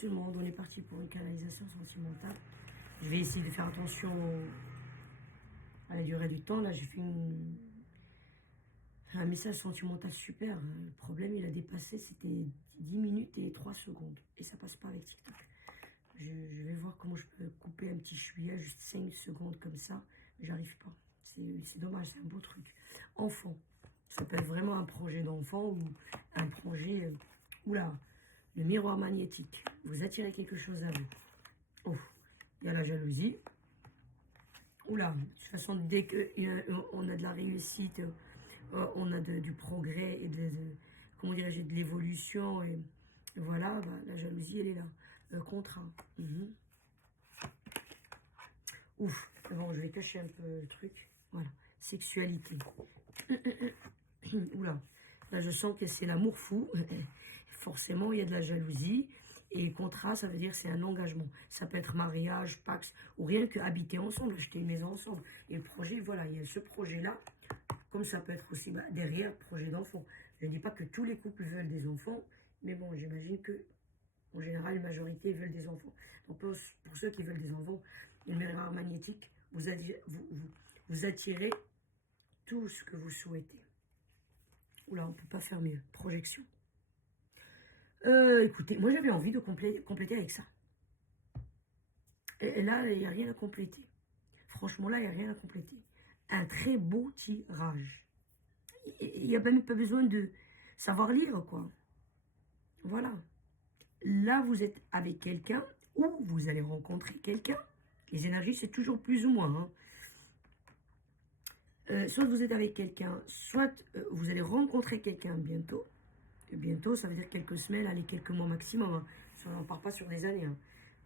tout le monde, on est parti pour une canalisation sentimentale. Je vais essayer de faire attention à la durée du temps. Là, j'ai fait un message sentimental super. Le problème, il a dépassé, c'était 10 minutes et 3 secondes. Et ça passe pas avec TikTok. Je vais voir comment je peux couper un petit chouïa, juste 5 secondes comme ça. Mais j'arrive pas. C'est dommage, c'est un beau truc. Enfant. Ça peut être vraiment un projet d'enfant ou un projet... oula, le miroir magnétique. Vous attirez quelque chose à vous. Oh, il y a la jalousie. Oula, de toute façon, dès qu'on a de la réussite, on a du progrès et comment dirais-je, de l'évolution. Et voilà, bah, la jalousie, elle est là. Le contrat. Ouf, bon, je vais cacher un peu le truc. Voilà, sexualité. Oula, là, je sens que c'est l'amour fou. Forcément, il y a de la jalousie. Et contrat, ça veut dire c'est un engagement. Ça peut être mariage, pax, ou rien que habiter ensemble, acheter une maison ensemble. Et le projet, voilà, il y a ce projet-là, comme ça peut être aussi derrière projet d'enfant. Je ne dis pas que tous les couples veulent des enfants, mais bon, j'imagine que en général, une majorité veulent des enfants. Donc pour ceux qui veulent des enfants, une miroir magnétique, vous attirez tout ce que vous souhaitez. Oula, on ne peut pas faire mieux. Projection. Écoutez, moi j'avais envie de compléter avec ça. Et là, il n'y a rien à compléter. Franchement, là, il n'y a rien à compléter. Un très beau tirage. Il n'y a même pas besoin de savoir lire, quoi. Voilà. Là, vous êtes avec quelqu'un ou vous allez rencontrer quelqu'un. Les énergies, c'est toujours plus ou moins. Soit vous êtes avec quelqu'un, soit vous allez rencontrer quelqu'un bientôt. Et bientôt, ça veut dire quelques semaines, allez, quelques mois maximum. On n'en part pas sur des années.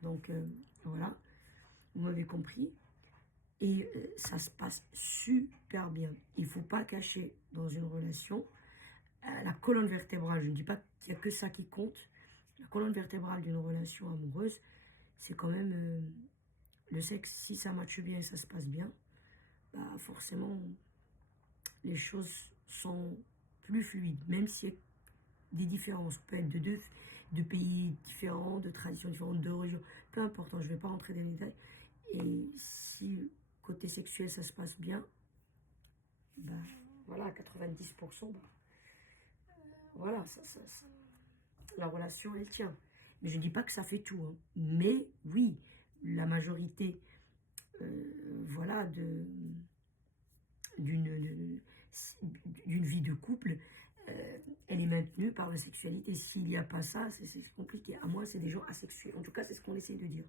Donc, voilà. Vous m'avez compris. Et ça se passe super bien. Il ne faut pas cacher dans une relation la colonne vertébrale. Je ne dis pas qu'il n'y a que ça qui compte. La colonne vertébrale d'une relation amoureuse, c'est quand même le sexe. Si ça matche bien et ça se passe bien, bah forcément, les choses sont plus fluides. Même s'il y a des différences. Ça peut être de pays différents, de traditions différentes, de régions. Peu importe, je ne vais pas rentrer dans les détails. Et si côté sexuel, ça se passe bien, ben voilà, à 90%, ben, voilà, la relation, elle tient. Mais je ne dis pas que ça fait tout. Mais oui, la majorité, voilà, d'une vie de couple, elle est maintenue par la sexualité. S'il n'y a pas ça, c'est compliqué. À moi, c'est des gens asexués. En tout cas, c'est ce qu'on essaie de dire.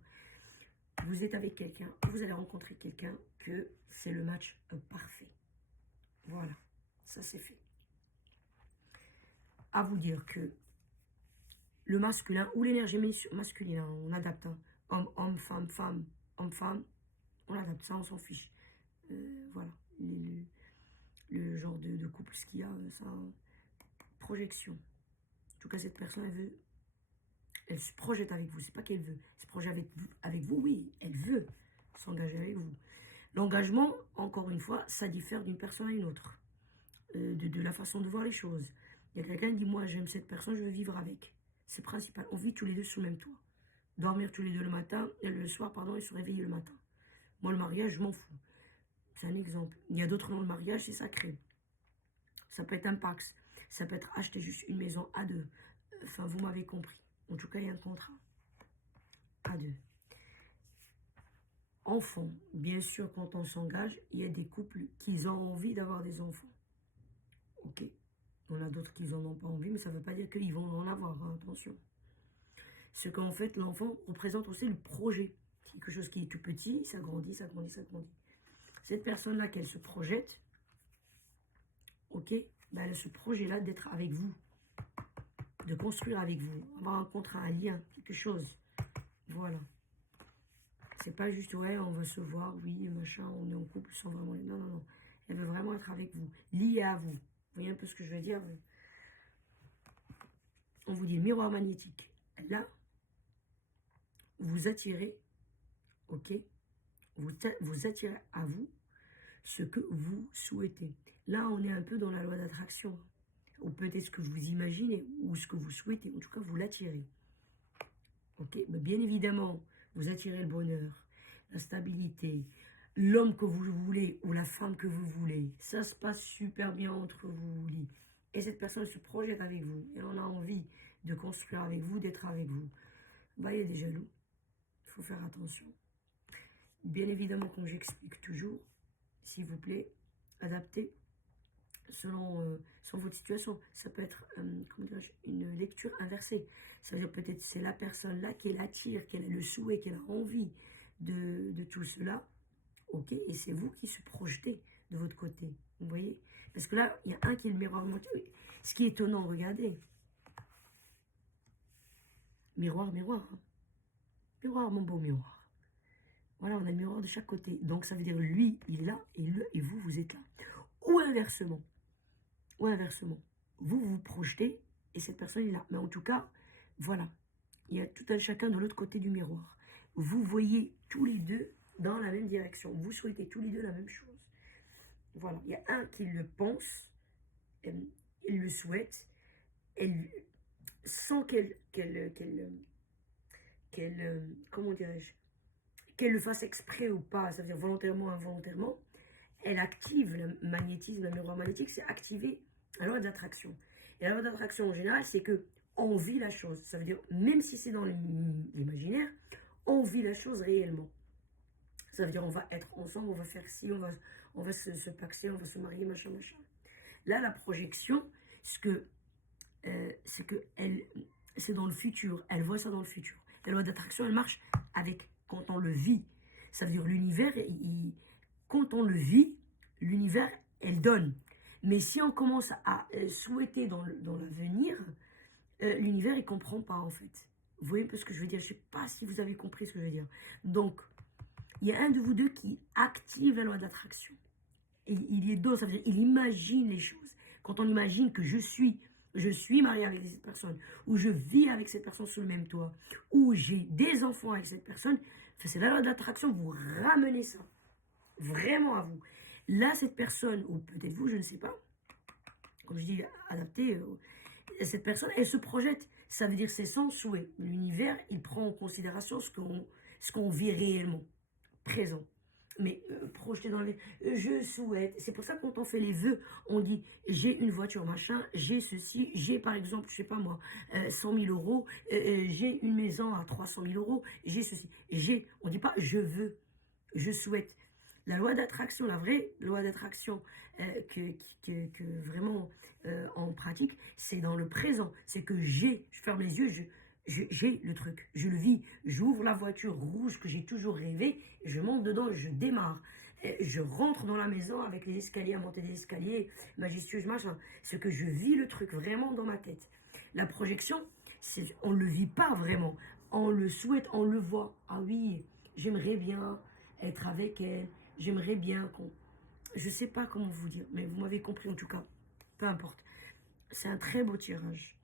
Vous êtes avec quelqu'un, vous allez rencontrer quelqu'un que c'est le match parfait. Voilà, ça c'est fait. À vous dire que le masculin ou l'énergie masculine, on adapte. Homme, homme, femme, femme, homme, femme, on adapte ça, on s'en fiche. Voilà, le genre de couple, ce qu'il y a, ça, projection. En tout cas, cette personne, elle se projette avec vous. C'est pas qu'elle veut, elle se projette avec vous, oui, elle veut s'engager avec vous. L'engagement, encore une fois, ça diffère d'une personne à une autre. De la façon de voir les choses. Il y a quelqu'un qui dit, moi, j'aime cette personne, je veux vivre avec. C'est principal. On vit tous les deux sous le même toit. Dormir tous les deux le soir, pardon, et se réveiller le matin. Moi, le mariage, je m'en fous. C'est un exemple. Il y a d'autres noms, le mariage, c'est sacré. Ça peut être un pax. Ça peut être acheter juste une maison à deux. Enfin, vous m'avez compris. En tout cas, il y a un contrat. À deux. Enfants. Bien sûr, quand on s'engage, il y a des couples qui ont envie d'avoir des enfants. Ok. On a d'autres qui n'en ont pas envie, mais ça ne veut pas dire qu'ils vont en avoir, attention. Ce qu'en fait, l'enfant représente aussi le projet. Quelque chose qui est tout petit, ça grandit, ça grandit, ça grandit. Cette personne-là, qu'elle se projette, ok, ben elle a ce projet-là d'être avec vous, de construire avec vous, avoir un contrat, un lien, quelque chose. Voilà. C'est pas juste, ouais, on va se voir, oui, machin, on est en couple sans vraiment... Non, non, non. Elle veut vraiment être avec vous, liée à vous. Vous voyez un peu ce que je veux dire? On vous dit miroir magnétique. Là, vous attirez, ok, vous attirez à vous ce que vous souhaitez. Là, on est un peu dans la loi d'attraction. Ou peut-être ce que vous imaginez, ou ce que vous souhaitez. En tout cas, vous l'attirez. Ok, mais bien évidemment, vous attirez le bonheur, la stabilité, l'homme que vous voulez ou la femme que vous voulez. Ça se passe super bien entre vous, Lee. Et cette personne se projette avec vous et on a envie de construire avec vous, d'être avec vous. Bah, il y a des jaloux. Il faut faire attention. Bien évidemment, comme j'explique toujours, s'il vous plaît, adaptez selon votre situation. Ça peut être comment une lecture inversée. Ça veut dire peut-être c'est la personne là qui l'attire, qu'elle a le souhait, qu'elle a envie de tout cela. Ok, et c'est vous qui se projetez de votre côté. Vous voyez? Parce que là, il y a un qui est le miroir. Ce qui est étonnant, regardez. Miroir, miroir. Hein. Miroir, mon beau miroir. Voilà, on a le miroir de chaque côté. Donc ça veut dire lui, il est là, et vous, vous êtes là. Ou inversement. Ou inversement. Vous vous projetez et cette personne est là. Mais en tout cas, voilà. Il y a tout un chacun de l'autre côté du miroir. Vous voyez tous les deux dans la même direction. Vous souhaitez tous les deux la même chose. Voilà. Il y a un qui le pense, il le souhaite, elle, sans comment dirais-je, qu'elle le fasse exprès ou pas, ça veut dire volontairement ou involontairement, elle active le magnétisme, le miroir magnétique, c'est activer la loi de l'attraction. Et la loi de l'attraction en général, c'est que on vit la chose. Ça veut dire, même si c'est dans l'imaginaire, on vit la chose réellement. Ça veut dire, on va être ensemble, on va faire ci, on va se paxer, on va se marier, machin, machin. Là, la projection, c'est que c'est dans le futur. Elle voit ça dans le futur. La loi d'attraction, elle marche avec quand on le vit. Ça veut dire l'univers, quand on le vit, l'univers, elle donne. Mais si on commence à souhaiter dans l'avenir, l'univers, il ne comprend pas en fait. Vous voyez un peu ce que je veux dire? Je ne sais pas si vous avez compris ce que je veux dire. Donc, il y a un de vous deux qui active la loi d'attraction. Et il est d'autres, ça veut dire il imagine les choses. Quand on imagine que je suis marié avec cette personne, ou je vis avec cette personne sous le même toit, ou j'ai des enfants avec cette personne, c'est la loi d'attraction, vous ramenez ça vraiment à vous. Là, cette personne, ou peut-être vous, je ne sais pas, comme je dis, adapté, cette personne, elle se projette. Ça veut dire c'est son souhait. L'univers, il prend en considération ce qu'on vit réellement, présent. Mais projeté dans les... je souhaite. C'est pour ça que quand on fait les vœux, on dit j'ai une voiture machin, j'ai ceci, j'ai par exemple, je sais pas moi, 100 000 euros, j'ai une maison à 300 000 euros, j'ai ceci. On dit pas je veux, je souhaite. La loi d'attraction, la vraie loi d'attraction que vraiment en pratique, c'est dans le présent. C'est que je ferme les yeux, j'ai le truc, je le vis. J'ouvre la voiture rouge que j'ai toujours rêvé, je monte dedans, je démarre. Et je rentre dans la maison avec les escaliers, à monter des escaliers, majestueux, machin. C'est que je vis le truc vraiment dans ma tête. La projection, on ne le vit pas vraiment. On le souhaite, on le voit. Ah oui, j'aimerais bien être avec elle. J'aimerais bien qu'on... Je sais pas comment vous dire, mais vous m'avez compris en tout cas. Peu importe. C'est un très beau tirage.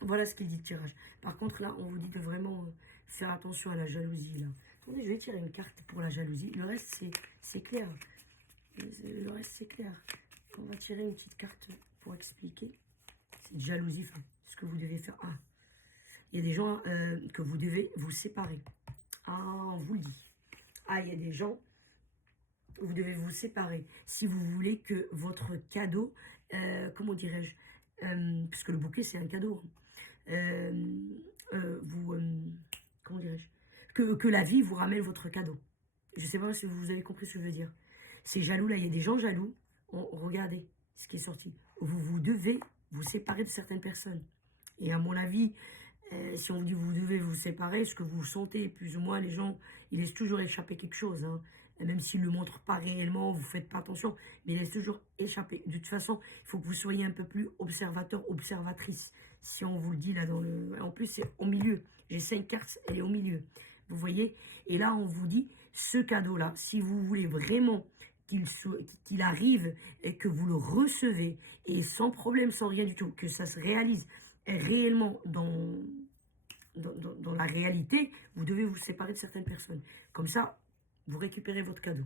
Voilà ce qu'il dit de tirage. Par contre, là, on vous dit de vraiment faire attention à la jalousie. Là. Attendez, je vais tirer une carte pour la jalousie. Le reste, c'est clair. Le reste, c'est clair. On va tirer une petite carte pour expliquer. C'est jalousie, enfin, ce que vous devez faire. Ah, il y a des gens que vous devez vous séparer. Ah, on vous le dit. Ah, il y a des gens, vous devez vous séparer. Si vous voulez que votre cadeau, comment dirais-je, puisque le bouquet, c'est un cadeau. Comment dirais-je, que la vie vous ramène votre cadeau. Je ne sais pas si vous avez compris ce que je veux dire. Ces jaloux là, il y a des gens jaloux. Regardez ce qui est sorti. Vous devez vous séparer de certaines personnes. Et à mon avis, si on vous dit vous devez vous séparer, ce que vous sentez, plus ou moins, les gens, ils laissent toujours échapper quelque chose. Hein. Et même s'ils ne le montrent pas réellement, vous ne faites pas attention, mais ils laissent toujours échapper. De toute façon, il faut que vous soyez un peu plus observateur, observatrice. Si on vous le dit là dans le... En plus, c'est au milieu. J'ai 5 cartes, elle est au milieu. Vous voyez? Et là, on vous dit, ce cadeau-là, si vous voulez vraiment qu'il arrive et que vous le recevez, et sans problème, sans rien du tout, que ça se réalise réellement dans la réalité, vous devez vous séparer de certaines personnes. Comme ça, vous récupérez votre cadeau.